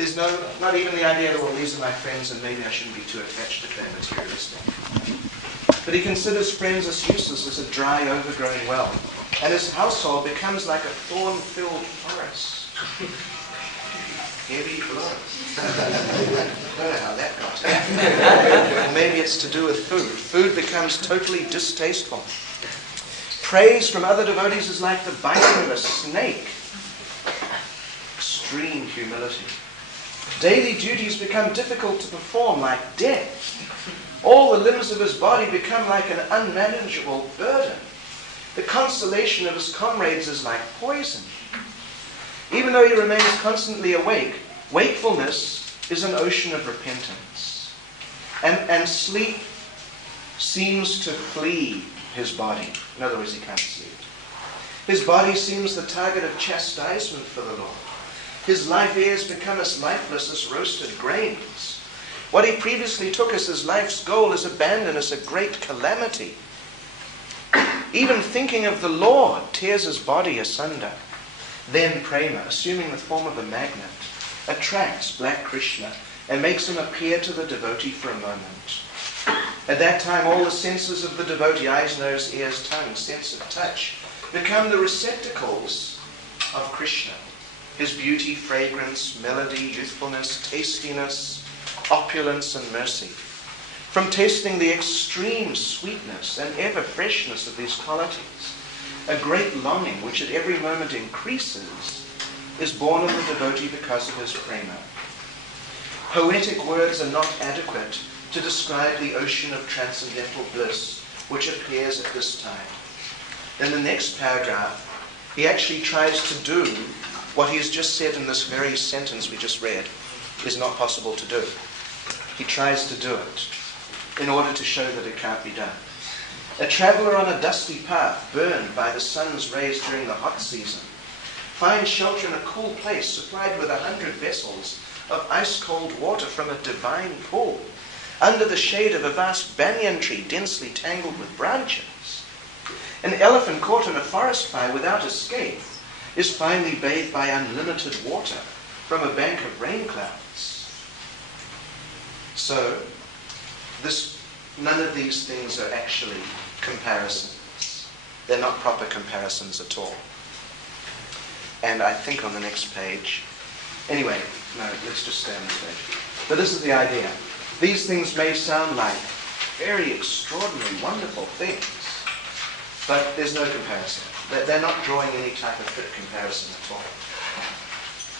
There's not even the idea that, well, these are my friends and maybe I shouldn't be too attached if they're materialistic. But he considers friends as useless as a dry, overgrown well. And his household becomes like a thorn-filled forest. Heavy blows. I don't know how that got here. Or maybe it's to do with food. Food becomes totally distasteful. Praise from other devotees is like the biting of a snake. Extreme humility. Daily duties become difficult to perform, like death. All the limbs of his body become like an unmanageable burden. The consolation of his comrades is like poison. Even though he remains constantly awake, wakefulness is an ocean of repentance. And sleep seems to flee his body. In other words, he can't sleep. His body seems the target of chastisement for the Lord. His life heirs become as lifeless as roasted grains. What he previously took as his life's goal is abandoned as a great calamity. Even thinking of the Lord tears his body asunder. Then Prema, assuming the form of a magnet, attracts Black Krishna and makes him appear to the devotee for a moment. At that time, all the senses of the devotee, eyes, nose, ears, tongue, sense of touch, become the receptacles of Krishna. His beauty, fragrance, melody, youthfulness, tastiness, opulence, and mercy. From tasting the extreme sweetness and ever freshness of these qualities, a great longing, which at every moment increases, is born of the devotee because of his prema. Poetic words are not adequate to describe the ocean of transcendental bliss which appears at this time. In the next paragraph, he actually tries to do what he has just said in this very sentence we just read is not possible to do. He tries to do it in order to show that it can't be done. A traveler on a dusty path, burned by the sun's rays during the hot season, finds shelter in a cool place supplied with 100 vessels of ice-cold water from a divine pool, under the shade of a vast banyan tree densely tangled with branches. An elephant caught in a forest fire without escape is finally bathed by unlimited water from a bank of rain clouds. So, none of these things are actually comparisons. They're not proper comparisons at all. And I think on the next page, anyway, no, let's just stay on this page. But this is the idea. These things may sound like very extraordinary, wonderful things, but there's no comparison. They're not drawing any type of fit comparison at all.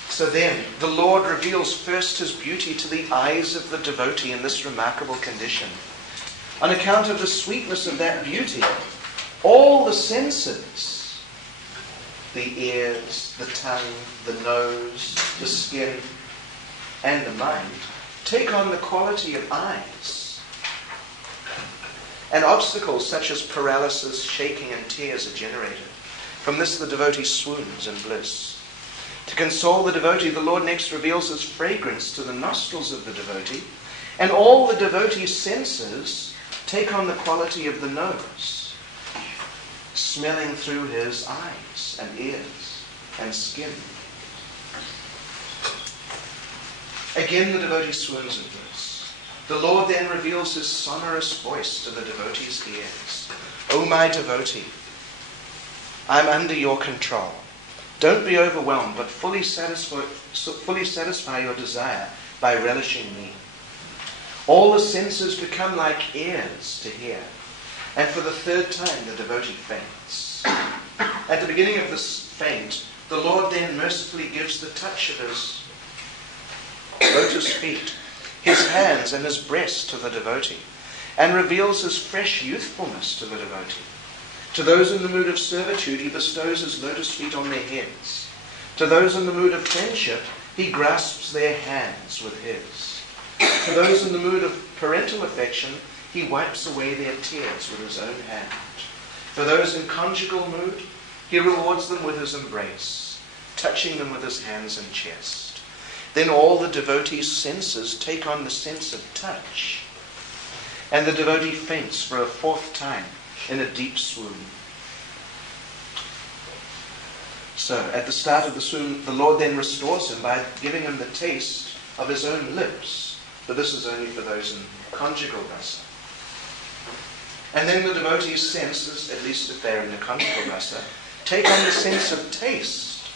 So then, the Lord reveals first his beauty to the eyes of the devotee in this remarkable condition. On account of the sweetness of that beauty, all the senses, the ears, the tongue, the nose, the skin, and the mind, take on the quality of eyes. And obstacles such as paralysis, shaking, and tears are generated. From this the devotee swoons in bliss. To console the devotee, the Lord next reveals his fragrance to the nostrils of the devotee, and all the devotee's senses take on the quality of the nose, smelling through his eyes and ears and skin. Again the devotee swoons in bliss. The Lord then reveals his sonorous voice to the devotee's ears. O my devotee, I'm under your control. Don't be overwhelmed, but fully satisfy your desire by relishing me. All the senses become like ears to hear. And for the third time the devotee faints. At the beginning of this faint, the Lord then mercifully gives the touch of his lotus feet, his hands and his breast to the devotee, and reveals his fresh youthfulness to the devotee. To those in the mood of servitude, he bestows his lotus feet on their heads. To those in the mood of friendship, he grasps their hands with his. To those in the mood of parental affection, he wipes away their tears with his own hand. For those in conjugal mood, he rewards them with his embrace, touching them with his hands and chest. Then all the devotee's senses take on the sense of touch, and the devotee faints for a fourth time in a deep swoon. So at the start of the swoon, the Lord then restores him by giving him the taste of his own lips. But this is only for those in conjugal rasa. And then the devotee's senses, at least if they're in the conjugal rasa, take on the sense of taste.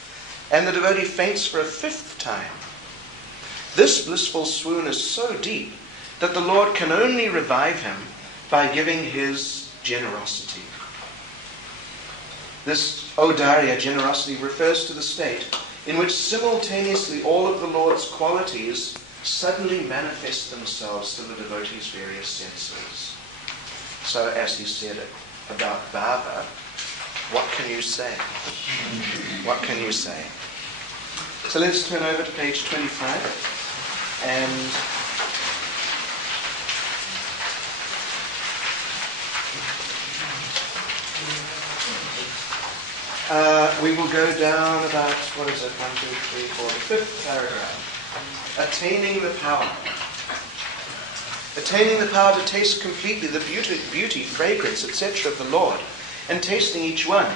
And the devotee faints for a fifth time. This blissful swoon is so deep that the Lord can only revive him by giving his generosity. This Audarya, generosity, refers to the state in which simultaneously all of the Lord's qualities suddenly manifest themselves to the devotee's various senses. So as he said about Baba, what can you say? What can you say? So let's turn over to page 25 and we will go down about, 1, 2, 3, 4, the 5th paragraph. Attaining the power. Attaining the power to taste completely the beauty, fragrance, etc. of the Lord, and tasting each one,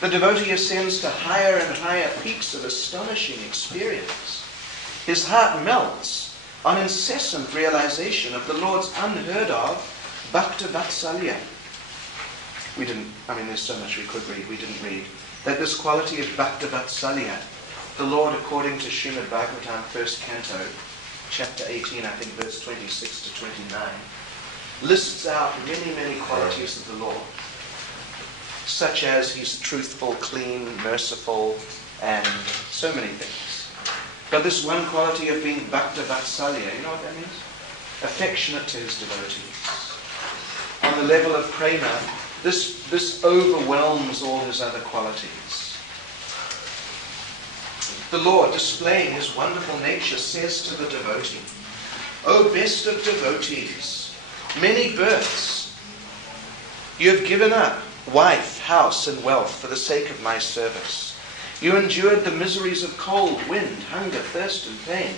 the devotee ascends to higher and higher peaks of astonishing experience. His heart melts on incessant realization of the Lord's unheard of Bhakta Vatsalya. There's so much we could read, we didn't read. That this quality of Bhakta Vatsalya, the Lord, according to Srimad Bhagavatam, 1st Canto, chapter 18, I think verse 26 to 29, lists out many, many qualities of the Lord, such as he's truthful, clean, merciful, and so many things. But this one quality of being Bhakta Vatsalya, you know what that means? Affectionate to his devotees. On the level of prema, this overwhelms all his other qualities. The Lord, displaying his wonderful nature, says to the devotee, O best of devotees, many births you have given up, wife, house, and wealth for the sake of my service. You endured the miseries of cold, wind, hunger, thirst, and pain,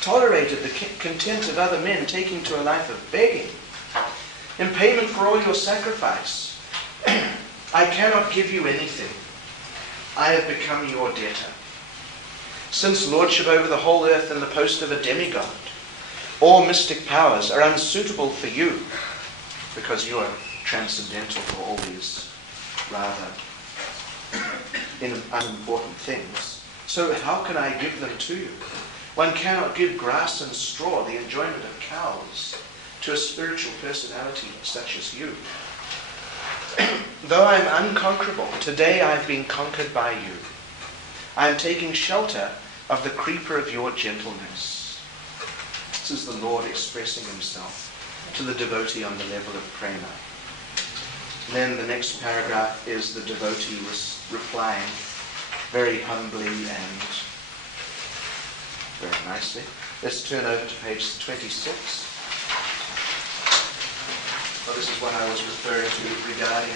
tolerated the contempt of other men, taking to a life of begging. In payment for all your sacrifice, I cannot give you anything. I have become your debtor. Since lordship over the whole earth and the post of a demigod, all mystic powers are unsuitable for you, because you are transcendental for all these rather unimportant things. So how can I give them to you? One cannot give grass and straw, the enjoyment of cows, to a spiritual personality such as you. Though I am unconquerable, today I have been conquered by you. I am taking shelter of the creeper of your gentleness. This is the Lord expressing himself to the devotee on the level of prema. Then the next paragraph is the devotee replying very humbly and very nicely. Let's turn over to page 26. Well, this is what I was referring to regarding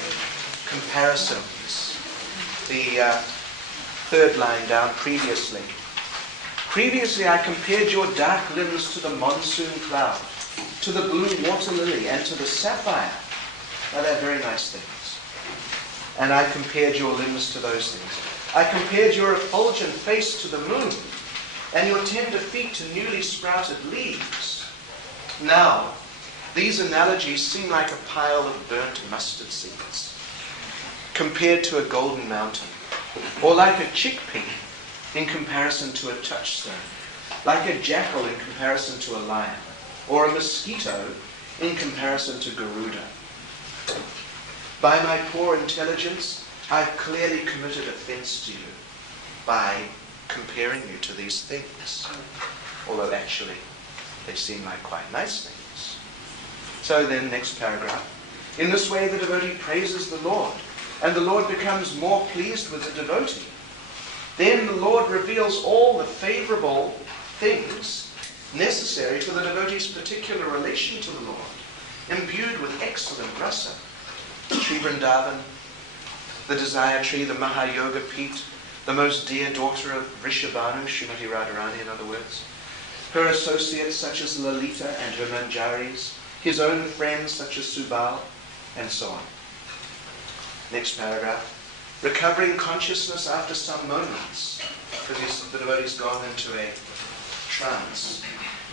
comparisons. The third line down, previously. Previously I compared your dark limbs to the monsoon cloud, to the blue water lily, and to the sapphire. Now they're very nice things. And I compared your limbs to those things. I compared your effulgent face to the moon, and your tender feet to newly sprouted leaves. Now, these analogies seem like a pile of burnt mustard seeds compared to a golden mountain, or like a chickpea in comparison to a touchstone, like a jackal in comparison to a lion, or a mosquito in comparison to Garuda. By my poor intelligence, I've clearly committed offense to you by comparing you to these things, although actually they seem like quite nice things. So then, next paragraph. In this way, the devotee praises the Lord, and the Lord becomes more pleased with the devotee. Then the Lord reveals all the favorable things necessary for the devotee's particular relation to the Lord, imbued with excellent rasa. Sri Vrindavan, the desire tree, the Mahayoga Peet, the most dear daughter of Vrishabhanu, Srimati Radharani in other words, her associates such as Lalita and her Manjaris, his own friends such as Subal, and so on. Next paragraph. recovering consciousness after some moments, because the devotee's gone into a trance.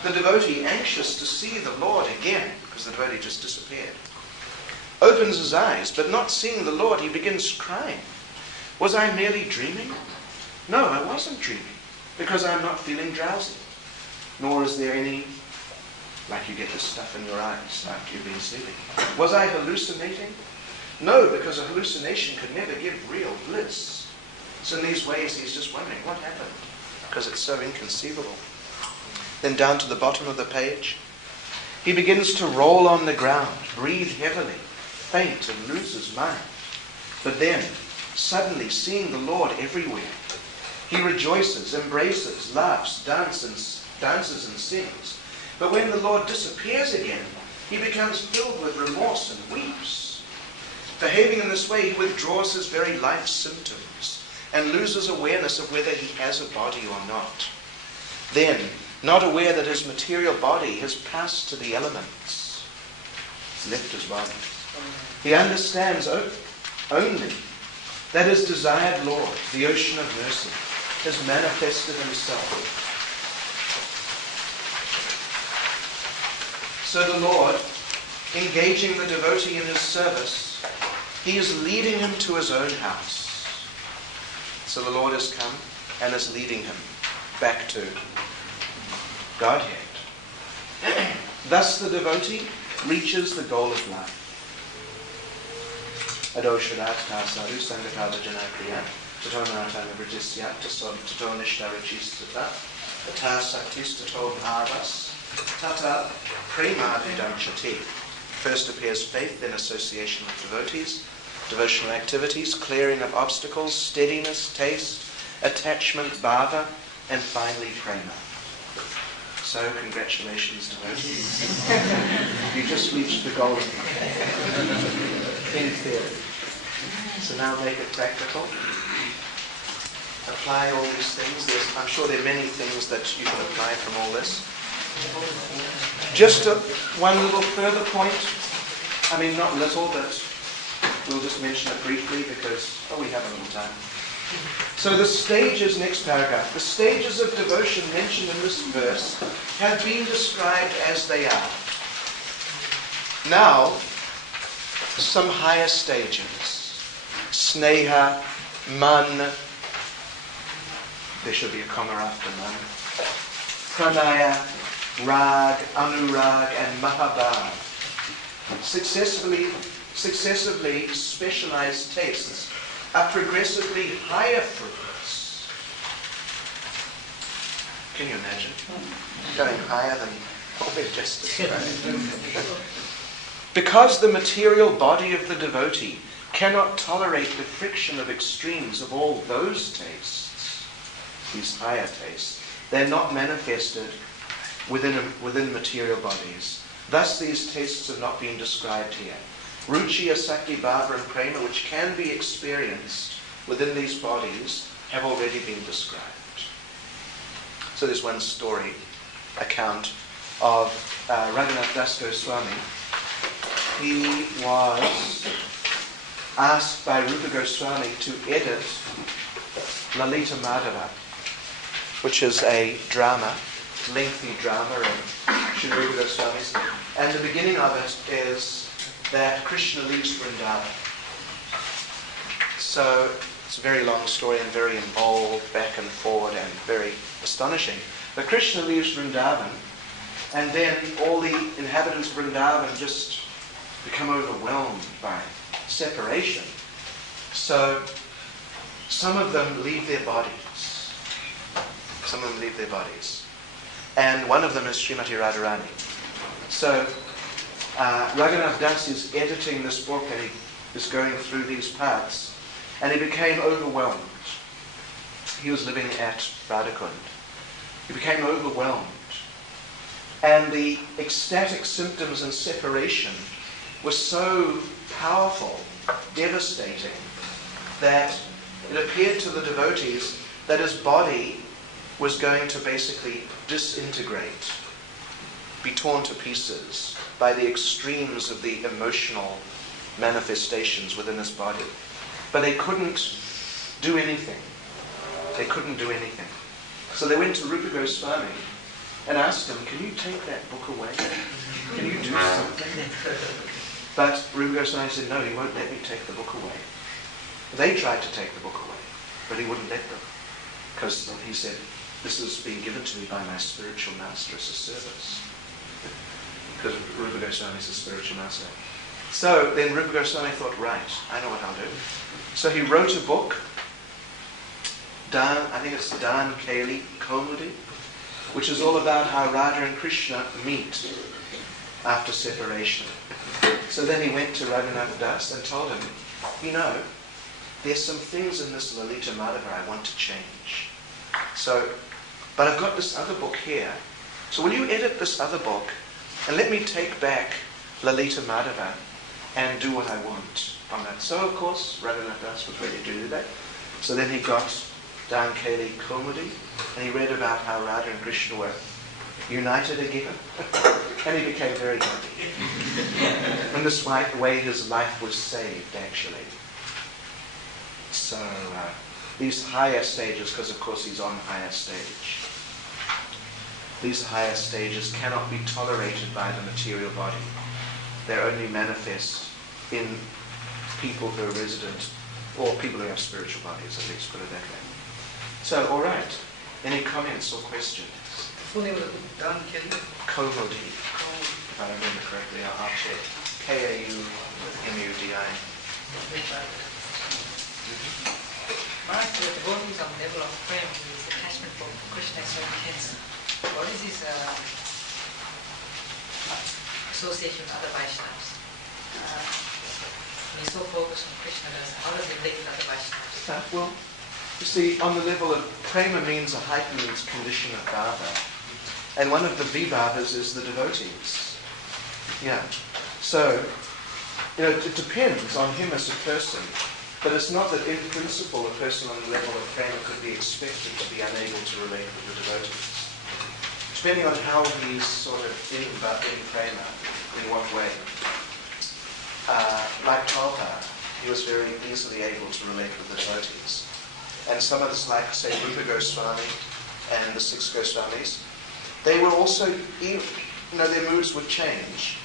The devotee, anxious to see the Lord again, because the devotee just disappeared, opens his eyes, but not seeing the Lord, he begins crying. Was I merely dreaming? No, I wasn't dreaming, because I'm not feeling drowsy. Nor is there any, like you get this stuff in your eyes after you've been sleeping. Was I hallucinating? No, because a hallucination could never give real bliss. So in these ways, he's just wondering, what happened? Because it's so inconceivable. Then down to the bottom of the page, he begins to roll on the ground, breathe heavily, faint, and lose his mind. But then, suddenly seeing the Lord everywhere, he rejoices, embraces, laughs, dances and sings. But when the Lord disappears again, he becomes filled with remorse and weeps. Behaving in this way, he withdraws his very life symptoms and loses awareness of whether he has a body or not. Then, not aware that his material body has passed to the elements, he's left his body, he understands only that his desired Lord, the ocean of mercy, has manifested himself. So the Lord, engaging the devotee in his service, he is leading him to his own house. So the Lord has come and is leading him back to Godhead. Thus the devotee reaches the goal of life. Adoshadat sadhu sangatava janakriya tatonatana vrijisya tatonishtarachistata tata saktistato bhavas tata premavidam chati. First appears faith, then association with devotees, devotional activities, clearing of obstacles, steadiness, taste, attachment, bhava, and finally prema. So, congratulations, devotees. You just reached the goal in theory. So now make it practical. Apply all these things. I'm sure there are many things that you can apply from all this. Just one little further point. I mean, not little, but we'll just mention it briefly because, we have a little time. So the stages, next paragraph, the stages of devotion mentioned in this verse have been described as they are. Now, some higher stages. Sneha, man, there should be a comma after man. Pranaya, rag, anurag, and mahabhav. Successively specialized tastes are progressively higher fruits. Can you imagine? Going higher than what we've just described. Because the material body of the devotee cannot tolerate the friction of extremes of all those tastes, these higher tastes, they're not manifested within material bodies. Thus these tastes have not been described here. Ruchi, asakti, bhava, and prema, which can be experienced within these bodies, have already been described. So there's one account of Raghunath Das Goswami. He was asked by Rupa Goswami to edit Lalita Madhava, which is a drama, lengthy drama of Srila Rupa Goswami's. And the beginning of it is that Krishna leaves Vrindavan. So it's a very long story and very involved, back and forward, and very astonishing. But Krishna leaves Vrindavan, and then all the inhabitants of Vrindavan just become overwhelmed by separation. So some of them leave their bodies. And one of them is Srimati Radharani. So Raghunath Das is editing this book, and he is going through these parts, and he became overwhelmed. He was living at Radhakund. He became overwhelmed. And the ecstatic symptoms and separation were so powerful, devastating, that it appeared to the devotees that his body was going to basically disintegrate, be torn to pieces by the extremes of the emotional manifestations within his body. but they couldn't do anything. They couldn't do anything. So they went to Rupa Goswami and asked him, can you take that book away? Can you do something? But Rupa Goswami said, no, he won't let me take the book away. They tried to take the book away, but he wouldn't let them. Because he said, this has been given to me by my spiritual master as a service. Because Rupa Goswami is a spiritual master. So then Rupa Goswami thought, right, I know what I'll do. So he wrote a book, I think it's Dan Kali Komudi, which is all about how Radha and Krishna meet after separation. So then he went to Raghunath Das and told him, you know, there's some things in this Lalita Madhava I want to change. So, but I've got this other book here. So will you edit this other book and let me take back Lalita Madhava and do what I want on that? So of course, Raghunath Das was ready to do that. So then he got Dan Kali Komudi and he read about how Radha and Krishna were united again. And he became very happy. In this way his life was saved, actually. So these higher stages, because of course he's on higher stage, these higher stages cannot be tolerated by the material body. They're only manifest in people who are resident, or people who have spiritual bodies, at least, put it that way. So, all right. Any comments or questions? Full name of the book, Dan Kali Komudi. If I remember correctly, I'll check. Kaumudi. Maharaj, the devotees on the level of prema, who is attachment for Krishna is so intense. What is his association with other Vaishnavas? When he's so focused on Krishna, how does he relate with other Vaishnavas? Well, you see, on the level of prema means a heightened condition of bhava. And one of the vibhavas is the devotees. Yeah. So, it depends on him as a person. But it's not that in principle a person on the level of prema could be expected to be unable to relate with the devotees. Depending on how he's sort of in prema, in what way. Like Prabhupada, he was very easily able to relate with the devotees. And some others, like, say, Rupa Goswami and the 6 Goswamis, they were also, their moods would change,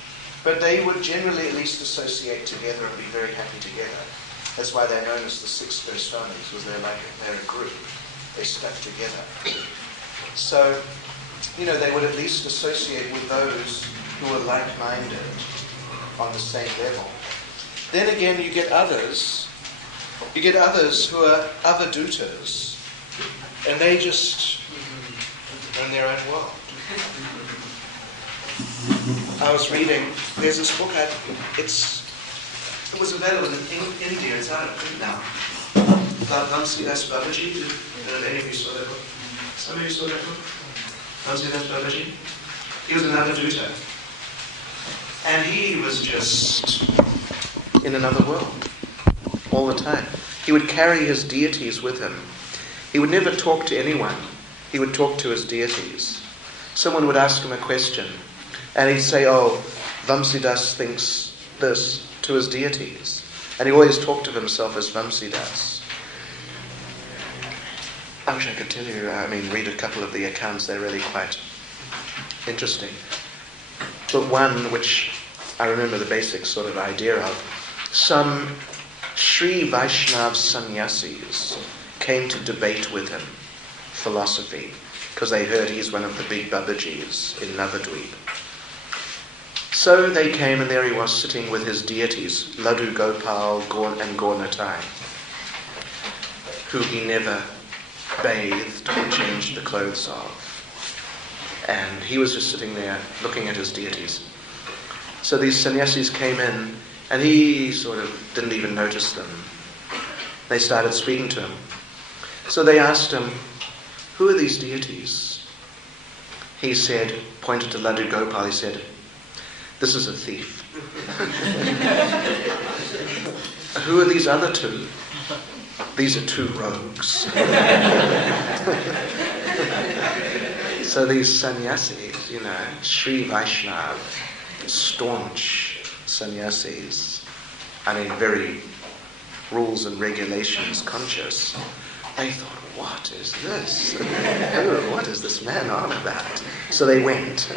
but they would generally at least associate together and be very happy together. That's why they're known as the 6 Goswamis, because they're a group. They stuck together. So, they would at least associate with those who are like-minded on the same level. Then again, you get others who are avadutas, and they just are in their own world. I was reading, there's this book, it was available in India, it's out of print now. Vamsidas Babaji, did any of you saw that book? Some of you saw that book? Vamsidas Babaji? He was an avadhuta. And he was just in another world all the time. He would carry his deities with him. He would never talk to anyone. He would talk to his deities. Someone would ask him a question, and he'd say, oh, Vamsidas thinks this, to his deities. And he always talked of himself as Vamsidas. I wish I could tell you, read a couple of the accounts, they're really quite interesting. But one which I remember the basic sort of idea of, some Sri Vaishnav sannyasis came to debate with him philosophy, because they heard he's one of the big Babajis in Navadvip. So they came, and there he was sitting with his deities, Laddu Gopal and Gauratai, who he never bathed or changed the clothes of. And he was just sitting there looking at his deities. So these sannyasis came in, and he sort of didn't even notice them. They started speaking to him. So they asked him, who are these deities? He said, pointed to Laddu Gopal, he said, this is a thief. Who are these other 2? These are 2 rogues. So these sannyasis, Sri Vaishnav, staunch sannyasis, very rules and regulations conscious, they thought, what is this? Oh, what is this man on about? So they went.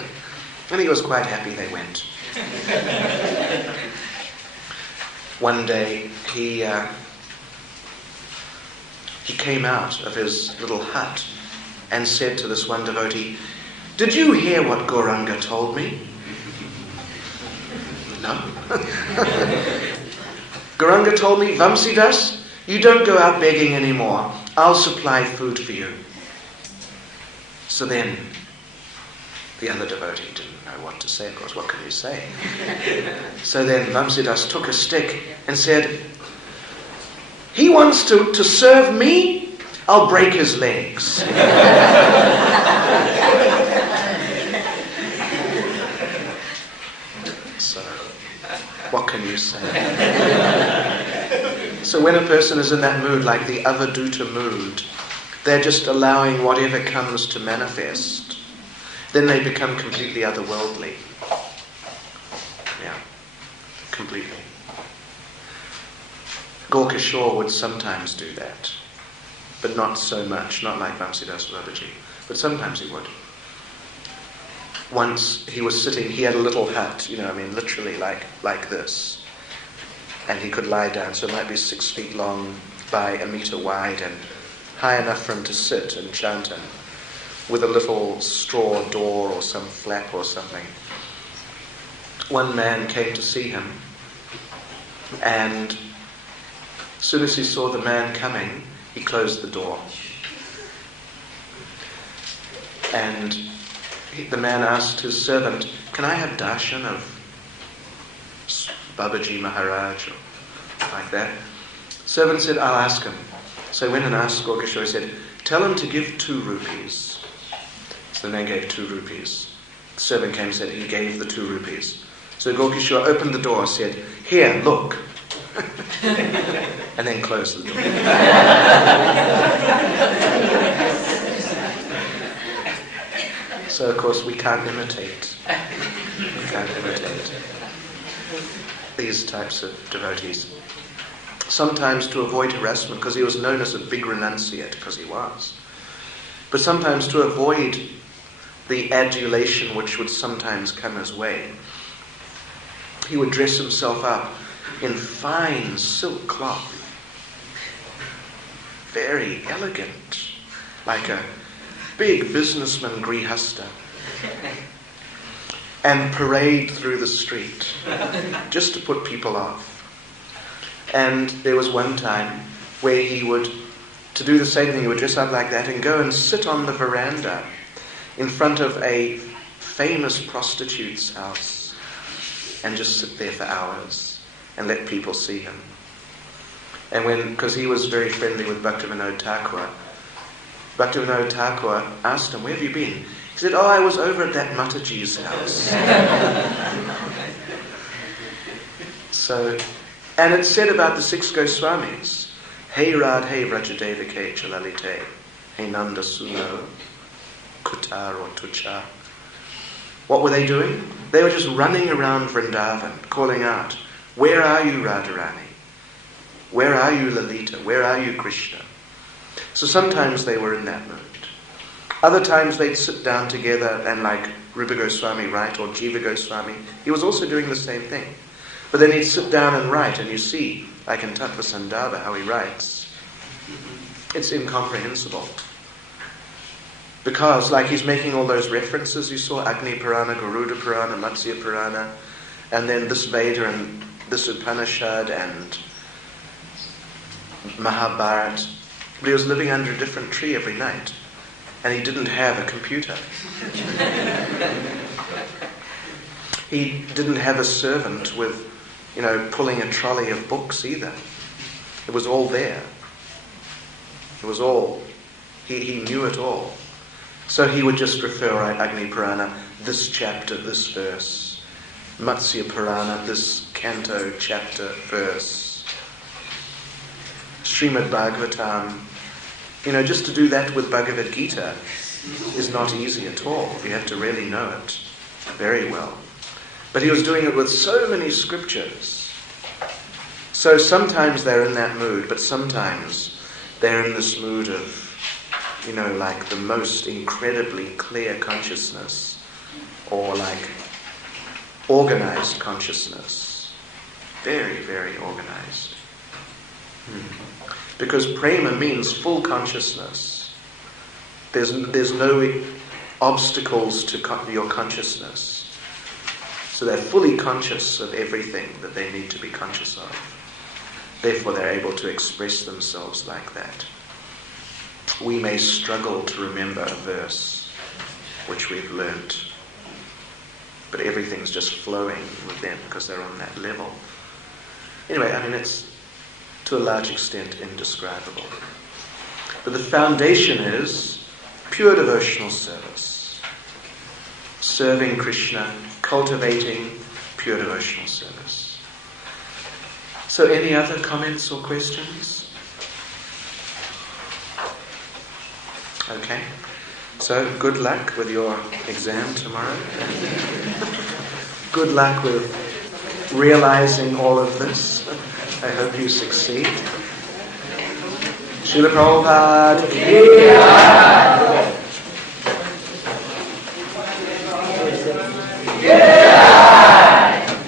And he was quite happy they went. One day he came out of his little hut and said to this one devotee, "Did you hear what Gauranga told me?" "No." "Gauranga told me, Vamsidas, you don't go out begging anymore. I'll supply food for you." So then the other devotee didn't know what to say. Of course, what could he say? So then Vamsidas took a stick and said, "He wants to serve me? I'll break his legs." So, what can you say? So when a person is in that mood, like the avadhuta mood, they're just allowing whatever comes to manifest. Then they become completely otherworldly. Yeah, completely. Gaurkishore would sometimes do that, but not so much, not like Vamsidas Babaji, but sometimes he would. Once he was sitting, he had a little hut, literally like this, and he could lie down, so it might be 6 feet long by 1 meter wide and high enough for him to sit and chant in, with a little straw door or some flap or something. One man came to see him, and as soon as he saw the man coming, he closed the door. And the man asked his servant, "Can I have darshan of Babaji Maharaj?" or like that. Servant said, "I'll ask him." So he went and asked Gaurkishore. He said, "Tell him to give 2 rupees. So the man gave 2 rupees. The servant came and said he gave the 2 rupees. So Gaurkishore opened the door and said, "Here, look." And then closed the door. So of course we can't imitate. We can't imitate these types of devotees. Sometimes to avoid harassment, because he was known as a big renunciate, because he was. But sometimes to avoid the adulation which would sometimes come his way, he would dress himself up in fine silk cloth, very elegant, like a big businessman grihasta, and parade through the street just to put people off. And there was one time where he would, to do the same thing, he would dress up like that and go and sit on the veranda in front of a famous prostitute's house and just sit there for hours and let people see him. And because he was very friendly with Bhaktivinoda Thakur, Bhaktivinoda Thakur asked him, "Where have you been?" He said, "Oh, I was over at that Mataji's house." So, and it's said about the 6 Goswamis, "Hey Rad, hey Vrajadeva Ke Chalalite, hey Nanda Suno, Kutar or Tucha." What were they doing? They were just running around Vrindavan, calling out, "Where are you, Radharani? Where are you, Lalita? Where are you, Krishna?" So sometimes they were in that mood. Other times they'd sit down together and like Rupa Goswami write, or Jiva Goswami, he was also doing the same thing. But then he'd sit down and write, and you see, like in Tattva Sandarbha, how he writes. It's incomprehensible. Because, like, he's making all those references, you saw Agni Purana, Garuda Purana, Matsya Purana, and then this Veda and this Upanishad and Mahabharata. But he was living under a different tree every night, and he didn't have a computer. He didn't have a servant with, pulling a trolley of books either. It was all there. It was all. He knew it all. So he would just refer, Agni Purana, this chapter, this verse. Matsya Purana, this canto, chapter, verse. Srimad Bhagavatam. Just to do that with Bhagavad Gita is not easy at all. You have to really know it very well. But he was doing it with so many scriptures So sometimes they're in that mood, but sometimes they're in this mood of, like the most incredibly clear consciousness, or like organized consciousness. Very, very organized. Because prema means full consciousness. There's no obstacles to your consciousness. So they're fully conscious of everything that they need to be conscious of. Therefore they're able to express themselves like that. We may struggle to remember a verse which we've learnt, but everything's just flowing with them because they're on that level. Anyway, it's to a large extent indescribable. But the foundation is pure devotional service. Serving Krishna, cultivating pure devotional service. So any other comments or questions? Okay. So good luck with your exam tomorrow. Good luck with realizing all of this. I hope you succeed. Srila Prabhupada ki jai.